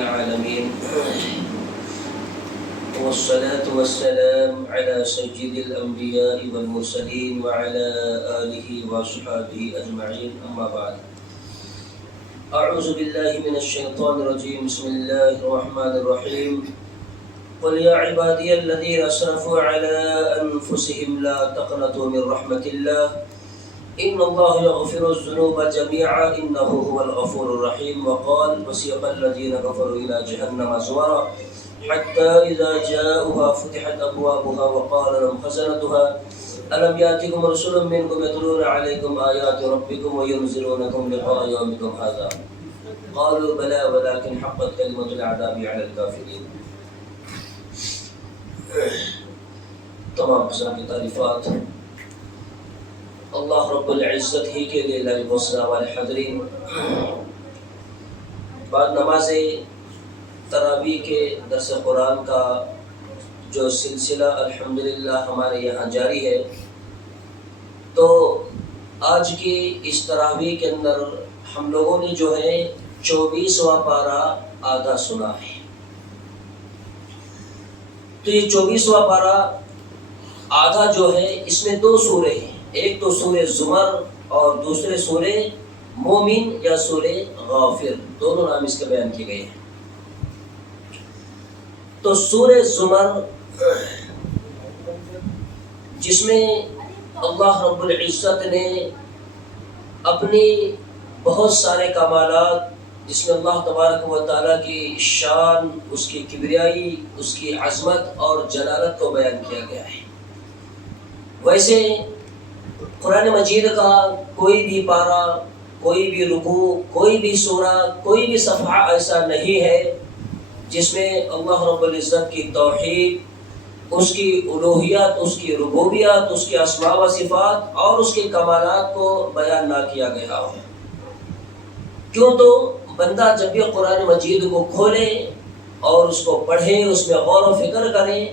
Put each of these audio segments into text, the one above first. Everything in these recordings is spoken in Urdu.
العالمين والصلاة والسلام على سيد الأنبياء والمرسلين وعلى آله وصحبه أجمعين أما بعد أعوذ بالله من الشيطان الرجيم بسم الله الرحمن الرحيم قل يا عبادي الذين أسرفوا على أنفسهم لا تقنطوا من رحمة الله إن الله يغفر الذنوب جميعا إنه هو الغفور الرحيم وقال وسيق الذين كفروا إلى جهنم زمرا حتى إذا جاءوها فتحت أبوابها وقال لهم خزنتها ألم يأتكم رسل منكم يتلون عليكم آيات ربكم وينذرونكم لقاء يومكم هذا قالوا بلى ولكن حقت كلمة العذاب على الكافرين. تمام قسم کی تعریفات اللہ رب العزت ہی کے لیے لائق وسلام والے حاضرین. بعد نماز تراویح کے درس قرآن کا جو سلسلہ الحمدللہ ہمارے یہاں جاری ہے، تو آج کی اس تراویح کے اندر ہم لوگوں نے جو ہے 24واں پارہ آدھا سنا ہے. تو یہ 24واں پارہ آدھا جو ہے اس میں دو سورے ہیں، ایک تو سورہ زمر اور دوسرے سورہ مومن یا سورہ غافر، دونوں نام اس کے بیان کیے گئے ہیں. تو سورہ زمر جس میں اللہ رب العزت نے اپنی بہت سارے کمالات، جس میں اللہ تبارک و تعالیٰ کی شان، اس کی کبریائی، اس کی عظمت اور جلالت کو بیان کیا گیا ہے. ویسے قرآن مجید کا کوئی بھی پارہ، کوئی بھی رکوع، کوئی بھی سورہ، کوئی بھی صفحہ ایسا نہیں ہے جس میں اللہ رب العزت کی توحید، اس کی الوہیت، اس کی ربوبیت، اس کی اسماء و صفات اور اس کے کمالات کو بیان نہ کیا گیا ہو. کیوں؟ تو بندہ جب بھی قرآن مجید کو کھولے اور اس کو پڑھے، اس میں غور و فکر کرے،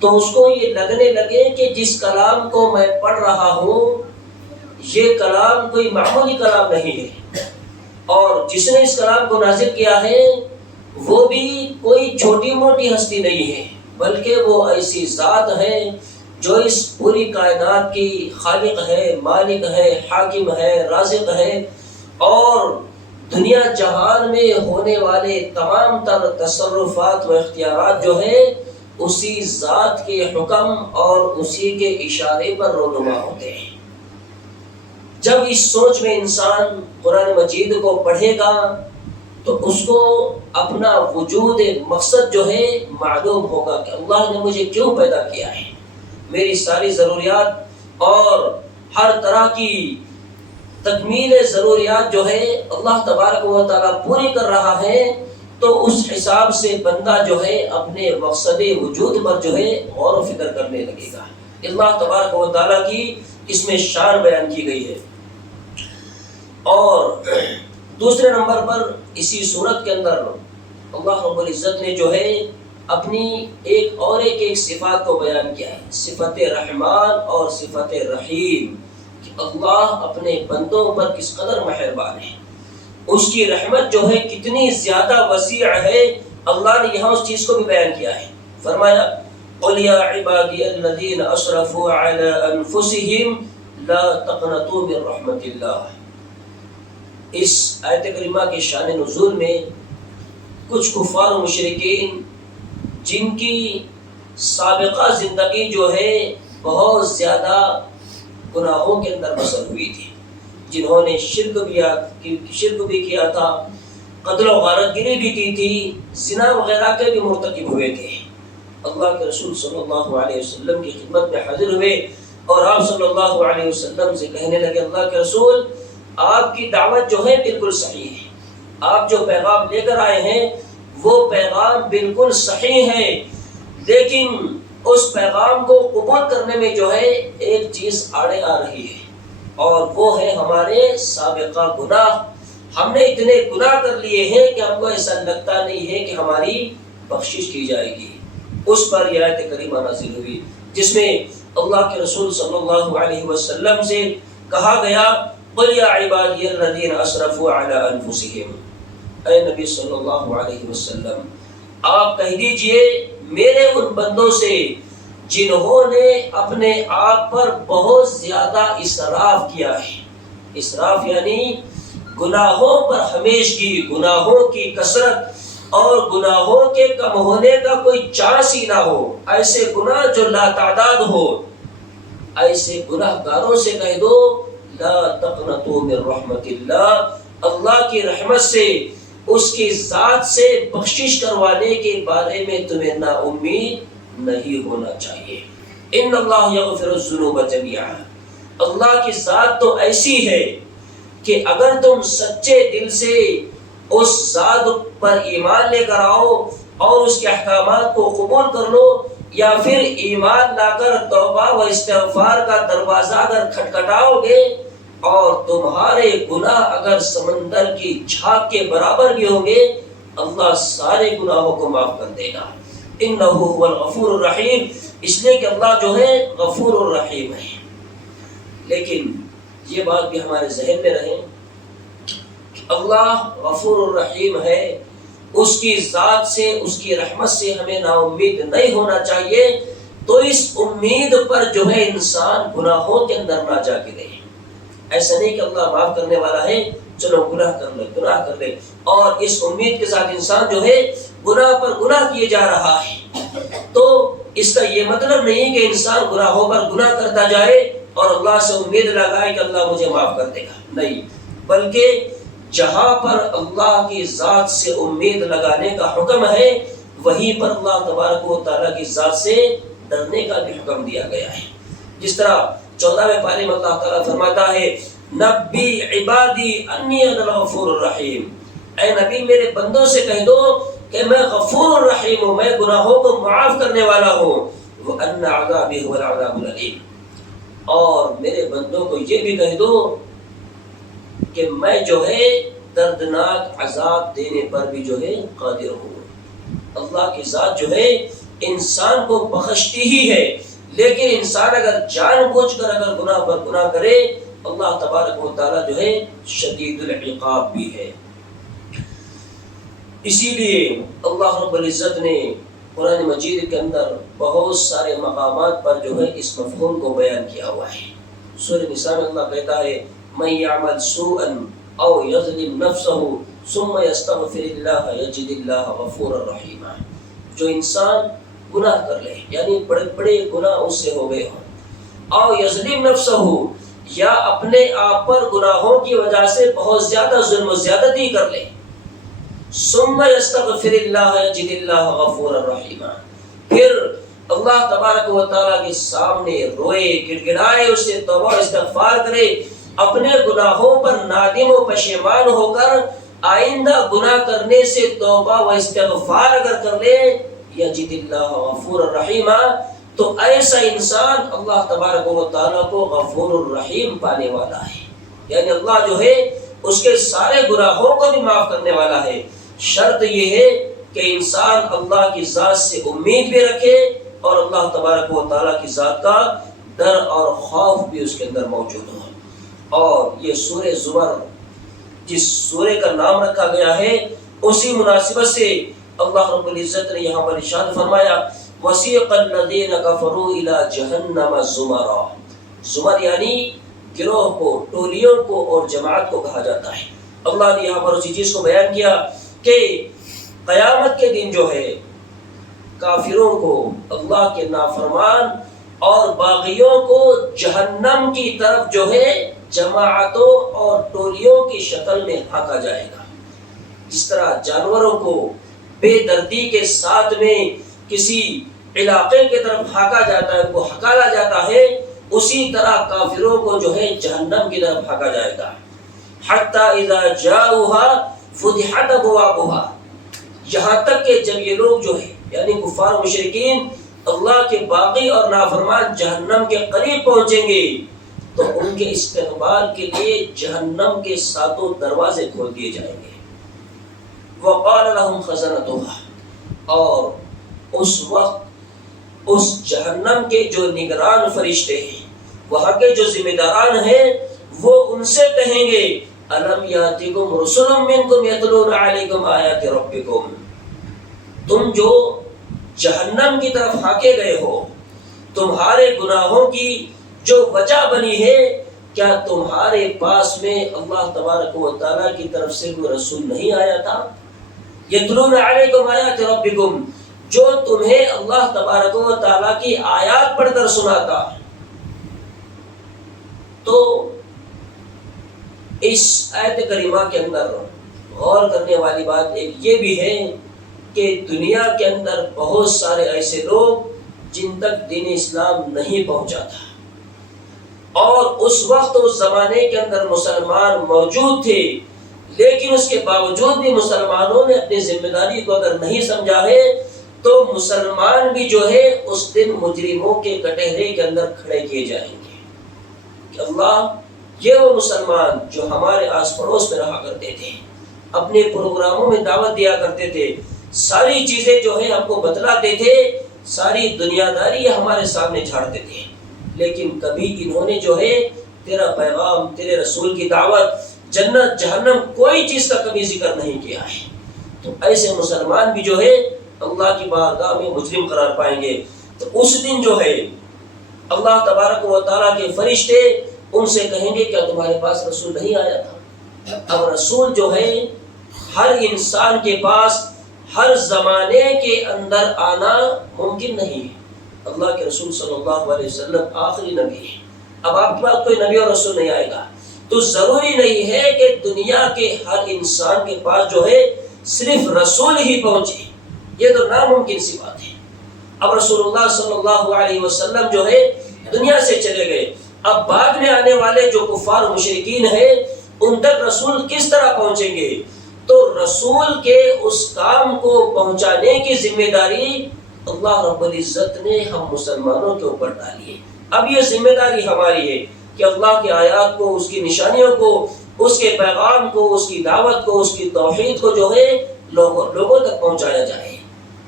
تو اس کو یہ لگنے لگے کہ جس کلام کو میں پڑھ رہا ہوں یہ کلام کوئی معمولی کلام نہیں ہے، اور جس نے اس کلام کو نازل کیا ہے وہ بھی کوئی چھوٹی موٹی ہستی نہیں ہے، بلکہ وہ ایسی ذات ہے جو اس پوری کائنات کی خالق ہے، مالک ہے، حاکم ہے، رازق ہے، اور دنیا جہان میں ہونے والے تمام تر تصرفات و اختیارات جو ہے اسی ذات کے حکم اور اسی کے اشارے پر رونما ہوتے ہیں. جب اس سوچ میں انسان قرآن مجید کو پڑھے گا تو اس کو اپنا وجود مقصد جو ہے معلوم ہوگا کہ اللہ نے مجھے کیوں پیدا کیا ہے. میری ساری ضروریات اور ہر طرح کی تکمیل ضروریات جو ہے اللہ تبارک و تعالیٰ پوری کر رہا ہے، تو اس حساب سے بندہ جو ہے اپنے مقصد وجود پر جو ہے غور و فکر کرنے لگے گا. اللہ تبارک و تعالیٰ کی اس میں شان بیان کی گئی ہے. اور دوسرے نمبر پر اسی صورت کے اندر اللہ رب العزت نے جو ہے اپنی ایک صفات کو بیان کیا ہے، صفت رحمان اور صفت رحیم، کہ اللہ اپنے بندوں پر کس قدر مہربان ہے. اس کی رحمت جو ہے کتنی زیادہ وسیع ہے، اللہ نے یہاں اس چیز کو بھی بیان کیا ہے. فرمایا قُلْ يَا عِبَادِيَ الَّذِينَ أَسْرَفُوا عَلَىٰ أَنفُسِهِمْ لَا تَقْنَطُوا مِن رَحْمَةِ اللَّهِ. اس آیت کریمہ کے شان نزول میں کچھ کفار و مشرکین جن کی سابقہ زندگی جو ہے بہت زیادہ گناہوں کے اندر بسر ہوئی تھی، جنہوں نے شرک بھی کیا تھا، قتل و غارت گری بھی کی تھی، زنا وغیرہ کے بھی مرتکب ہوئے تھے، اللہ کے رسول صلی اللہ علیہ وسلم کی خدمت میں حاضر ہوئے اور آپ صلی اللہ علیہ وسلم سے کہنے لگے اللہ کے رسول آپ کی دعوت جو ہے بالکل صحیح ہے، آپ جو پیغام لے کر آئے ہیں وہ پیغام بالکل صحیح ہے، لیکن اس پیغام کو قبول کرنے میں جو ہے ایک چیز آڑے آ رہی ہے، اور وہ ہے ہمارے سابقہ گناہ. ہم نے اتنے گناہ کر لیے ہیں کہ ہم کو ایسا لگتا نہیں ہے کہ ہماری بخشش کی جائے گی. اس پر یہ آیت کریمہ نازل ہوئی جس میں اللہ کے رسول صلی اللہ علیہ وسلم سے کہا گیا قُلْ يَا عِبَادِيَ الَّذِينَ أَسْرَفُوا عَلَىٰ أَنفُسِهِمْ. اے نبی صلی اللہ علیہ وسلم آپ کہہ دیجئے میرے ان بندوں سے جنہوں نے اپنے آپ پر بہت زیادہ اسراف کیا ہے. اسراف یعنی گناہوں پر ہمیشگی، گناہوں کی کثرت اور گناہوں کے کم ہونے کا کوئی چانس ہی نہ ہو، ایسے گناہ جو لاتعداد ہو. ایسے گناہ گاروں سے کہہ دو لا تقنطوا من رحمت اللہ، اللہ کی رحمت سے، اس کی ذات سے بخشش کروانے کے بارے میں تمہیں نا امید نہیں ہونا چاہیے. ان اللہ یغفر الذنوب جميعا، اللہ کی ذات تو ایسی ہے کہ اگر تم سچے دل سے اس ذات پر ایمان لے کر آؤ اور اس کے احکامات کو قبول کر لو، یا پھر ایمان لا کر توبہ و استغفار کا دروازہ اگر کھٹکھٹاؤ گے اور تمہارے گناہ اگر سمندر کی جھاگ کے برابر بھی ہوں گے، اللہ سارے گناہوں کو معاف کر دے گا. انہ هو الغفور الرحیم، اس لیے کہ اللہ جو ہے غفور الرحیم ہے. لیکن یہ بات بھی ہمارے ذہن میں رہے کہ اللہ غفور الرحیم ہے، اس کی ذات سے، اس کی رحمت سے ہمیں نا امید نہیں ہونا چاہیے. تو اس امید پر جو ہے انسان گناہوں کے اندر نہ جا کے رہے. ایسا نہیں کہ اللہ معاف کرنے والا ہے، چلو گناہ کر لے، اور اس امید کے ساتھ انسان جو ہے گناہ پر گناہ کیے جا رہا ہے. تو اس کا یہ مطلب نہیں کہ انسان گناہوں پر گناہ کرتا جائے اور اللہ سے امید لگائے کہ اللہ مجھے معاف کر دے گا، نہیں. بلکہ جہاں پر اللہ کی ذات سے امید لگانے کا حکم ہے، وہیں پر اللہ تبارک و تعالیٰ کی ذات سے ڈرنے کا بھی حکم دیا گیا ہے. جس طرح 14ویں پارے میں اللہ تعالیٰ فرماتا ہے نبی عبادی انی انا الغفور الرحیم، اے نبی میرے بندوں سے کہہ دو کہ میں غفور الرحیم ہوں، میں گناہوں کو معاف کرنے والا ہوں. وَأَنَّ عَذَابِي هُوَ الْعَذَابُ الْأَلِيمُ، اور میرے بندوں کو یہ بھی کہہ دو کہ میں جو ہے دردناک عذاب دینے پر بھی جو ہے قادر ہوں. اللہ کی ذات جو ہے انسان کو بخشتی ہی ہے، لیکن انسان اگر جان بوجھ کر اگر گناہ پر گناہ کرے، اللہ تبارک و تعالیٰ جو ہے شدید العقاب بھی ہے. اسی لیے اللہ رب العزت نے قرآن مجید کے اندر بہت سارے مقامات پر جو ہے اس مفہوم کو بیان کیا ہوا ہے. سورہ نساء میں اللہ کہتا ہے من یعمل سوءا او یظلم نفسہ ثم یستغفر اللہ یجد اللہ غفورا رحیما، جو انسان گناہ کر لے یعنی بڑے بڑے گناہ اس سے ہو گئے ہوں، او یظلم نفسہ، یا اپنے آپ پر گناہوں کی وجہ سے بہت زیادہ ظلم و زیادتی کر لے، ثم یستغفر اللہ یجد اللہ غفورا رحیما، پھر اللہ تبارک و تعالیٰ کے سامنے روئے گڑگڑائے، اس سے توبہ استغفار کرے، اپنے گناہوں پر نادم و پشیمان ہو کر آئندہ گناہ کرنے سے توبہ و استغفار اگر کر لے، یجد اللہ غفور الرحیما، تو ایسا انسان اللہ تبارک و تعالیٰ کو غفور الرحیم پانے والا ہے. یعنی اللہ جو ہے اس کے سارے گناہوں کو بھی معاف کرنے والا ہے. شرط یہ ہے کہ انسان اللہ کی ذات سے امید بھی رکھے اور اللہ تبارک و تعالیٰ کی ذات کا ڈر اور خوف بھی اس کے اندر موجود ہو. اور یہ سورہ زمر جس سورے کا نام رکھا گیا ہے، اسی مناسبت سے اللہ رب العزت نے یہاں پر ارشاد فرمایا وَسِيقَ الَّذِينَ كَفَرُوا إِلَى جَهَنَّمَ زُمَرًا، زمر یعنی گروہ کو، ٹولیوں کو اور جماعت کو کہا جاتا ہے. اللہ نے یہاں پر اسی چیز کو بیان کیا کہ قیامت کے دن جو ہے کافروں کو، اللہ کے نافرمان اور باغیوں کو جہنم کی طرف جو ہے جماعتوں اور ٹولیوں کی شکل میں ہانکا جائے گا. جس طرح جانوروں کو بے دردی کے ساتھ میں کسی علاقے کی طرف ہانکا جاتا ہے، ان کو ہکالا جاتا ہے، اسی طرح کافروں کو جو ہے جہنم کی طرف ہانکا جائے گا. حتی اذا جاؤها فتحت ابوابها، یہاں تک کہ جب یہ لوگ جو ہے یعنی کفار مشرکین اللہ کے باغی اور نافرمان جہنم کے قریب پہنچیں گے تو ان کے استقبال کے لیے جہنم کے ساتوں دروازے کھول دیے جائیں گے. وقال لهم خزنتها، اور اس وقت اس جہنم کے جو نگران فرشتے ہیں، وہاں کے جو ذمہ داران ہیں، وہ ان سے کہیں گے الم یاتکم رسل منکم یتلون علیکم آیات ربکم، تم جو جہنم کی طرف ہانکے گئے ہو، تمہارے گناہوں کی جو وجہ بنی ہے، کیا تمہارے پاس میں اللہ تبارک و تعالیٰ کی طرف سے کوئی رسول نہیں آیا تھا؟ یتلون علیکم آیات ربکم، جو تمہیں اللہ تبارک و تعالیٰ کی آیات پڑھ کر سناتا۔ تو اس آیت کریمہ کے اندر غور کرنے والی بات ایک یہ بھی ہے کہ دنیا کے اندر بہت سارے ایسے لوگ جن تک دین اسلام نہیں پہنچا تھا، اور اس وقت اس زمانے کے اندر مسلمان موجود تھے، لیکن اس کے باوجود بھی مسلمانوں نے اپنی ذمہ داری کو اگر نہیں سمجھا ہے تو مسلمان بھی جو ہے اس دن مجرموں کے کٹہرے کے اندر کھڑے کیے جائیں گے کہ اللہ، یہ وہ مسلمان جو ہمارے آس پڑوس میں رہا کرتے تھے، اپنے پروگراموں میں دعوت دیا کرتے تھے، ساری چیزیں جو ہے ہم کو بتلاتے تھے، ساری دنیا داری ہمارے سامنے جھاڑتے تھے، لیکن کبھی انہوں نے جو ہے تیرا پیغام، تیرے رسول کی دعوت، جنت جہنم کوئی چیز کا کبھی ذکر نہیں کیا ہے۔ تو ایسے مسلمان بھی جو ہے اللہ کی بارگاہ میں مجرم قرار پائیں گے۔ تو اس دن جو ہے اللہ تبارک و تعالیٰ کے فرشتے ان سے کہیں گے کیا تمہارے پاس رسول نہیں آیا تھا؟ اب رسول جو ہے ہر انسان کے پاس ہر زمانے کے اندر آنا ممکن نہیں ہے۔ اللہ کے رسول صلی اللہ علیہ وسلم آخری نبی ہے، اب آپ کے پاس کوئی نبی اور رسول نہیں آئے گا، تو ضروری نہیں ہے کہ دنیا کے ہر انسان کے پاس جو ہے صرف رسول ہی پہنچے، یہ تو ناممکن سی بات ہے۔ اب رسول اللہ صلی اللہ علیہ وسلم جو ہے دنیا سے چلے گئے، اب بعد میں آنے والے جو کفار و مشرکین ہیں ان تک رسول کس طرح پہنچیں گے؟ تو رسول کے اس کام کو پہنچانے کی ذمہ داری اللہ رب العزت نے ہم مسلمانوں کے اوپر ڈالی ہے۔ اب یہ ذمہ داری ہماری ہے کہ اللہ کی آیات کو، اس کی نشانیوں کو، اس کے پیغام کو، اس کی دعوت کو، اس کی توحید کو جو ہے لوگوں تک پہنچایا جائے۔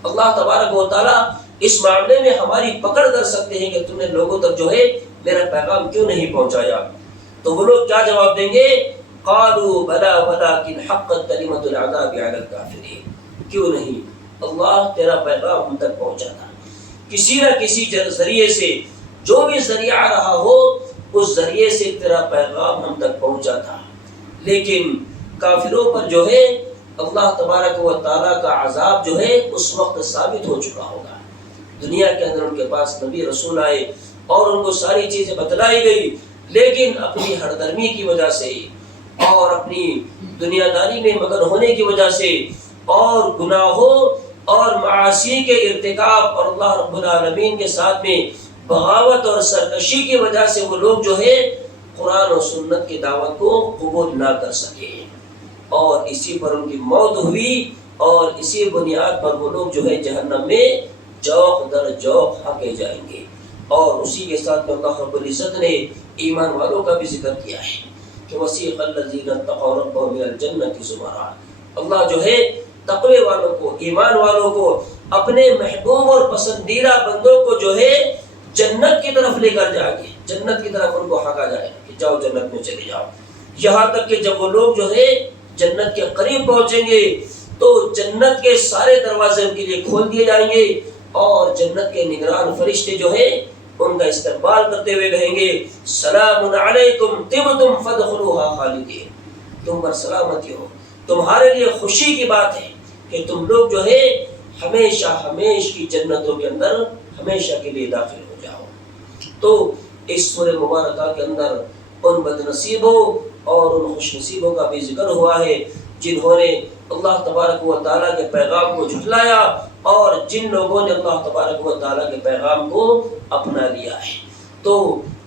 اللہ تبارک و تعالیٰ اس معاملے میں ہماری پکڑ کر سکتے ہیں کہ تم نے لوگوں تک جو ہے میرا پیغام کیوں نہیں پہنچایا؟ تو وہ لوگ کیا جواب دیں گے؟ قالوا بلا ولكن حقت كلمۃ العذاب على الكافرین، کیوں نہیں اللہ، تیرا پیغام ہم تک پہنچا تھا کسی نہ کسی ذریعے سے، جو بھی ذریعہ رہا ہو اس ذریعے سے تیرا پیغام ہم تک پہنچا تھا، لیکن کافروں پر جو ہے اللہ تبارک و تعالیٰ کا عذاب جو ہے اس وقت ثابت ہو چکا ہوگا۔ دنیا کے اندر ان کے پاس نبی رسول آئے اور ان کو ساری چیزیں بتلائی گئی، لیکن اپنی ہردرمی کی وجہ سے اور اپنی دنیا داری میں مگن ہونے کی وجہ سے اور گناہوں اور معاصی کے ارتکاب اور اللہ رب العالمین کے ساتھ میں بغاوت اور سرکشی کی وجہ سے وہ لوگ جو ہے قرآن و سنت کی دعوت کو قبول نہ کر سکے، اور اسی پر ان کی موت ہوئی، اور اسی بنیاد پر وہ لوگ جو ہے جہنم میں جوق در جوق ہانکے جائیں گے۔ اور اسی کے ساتھ میں اللہ رب العزت نے ایمان والوں کا بھی ذکر کیا ہے کہ وسیق الذین اتقوا ربهم الى الجنۃ زمرا، اللہ جو ہے تقوی والوں کو، ایمان والوں کو، اپنے محبوب اور پسندیدہ بندوں کو جو ہے جنت کی طرف لے کر جائیں گے، جنت کی طرف ان کو ہانکا جائے گا کہ جاؤ جنت میں چلے جاؤ، یہاں تک کہ جب وہ لوگ جو ہے جنت کے قریب پہنچیں گے تو جنت کے سارے دروازے ان کے لیے کھول دیے جائیں گے، اور جنت کے نگران فرشتے جو ہے ان کا استقبال کرتے ہوئے کہیں گے سلام علیکم طبتم فادخلوها خالدین، تم پر سلامتی ہو، تمہارے لیے خوشی کی بات ہے کہ تم لوگ جو ہے ہمیشہ ہمیش کی جنتوں کے اندر ہمیشہ کے لیے داخل ہو جاؤ۔ تو اس سورہ مبارکہ کے اندر ان بد نصیبوں اور ان خوش نصیبوں کا بھی ذکر ہوا ہے جنہوں نے اللہ تبارک و تعالیٰ کے پیغام کو جھٹلایا، اور جن لوگوں نے اللہ تبارک و تعالیٰ کے پیغام کو اپنا لیا ہے۔ تو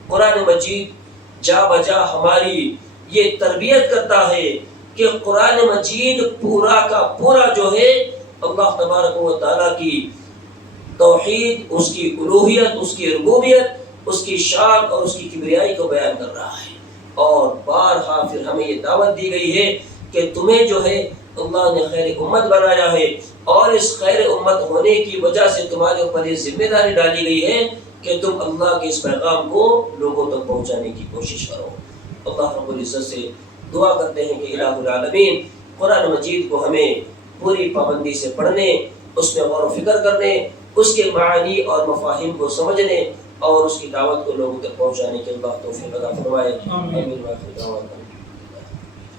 قرآن مجید جا بجا ہماری یہ تربیت کرتا ہے کہ قرآن مجید پورا کا پورا جو ہے اللہ تبارک و تعالیٰ کی توحید، اس کی الوہیت، اس کی ربوبیت، اس کی شان اور اس کی کبریائی کو بیان کر رہا ہے، اور بارہا پھر ہمیں یہ دعوت دی گئی ہے کہ تمہیں جو ہے اللہ نے خیر امت بنایا ہے، اور اس خیر امت ہونے کی وجہ سے تمہارے اوپر یہ ذمہ داری ڈالی گئی ہے کہ تم اللہ کے اس پیغام کو لوگوں تک پہنچانے کی کوشش کرو۔ اللہ رب العزت سے دعا کرتے ہیں کہ الہ العالمین قرآن مجید کو ہمیں پوری پابندی سے پڑھنے، اس میں غور و فکر کرنے، اس کے معانی اور مفاہیم کو سمجھنے اور اس کی دعوت کو لوگوں تک پہنچانے کے اللہ توفیق عطا فرمائے۔ آمین۔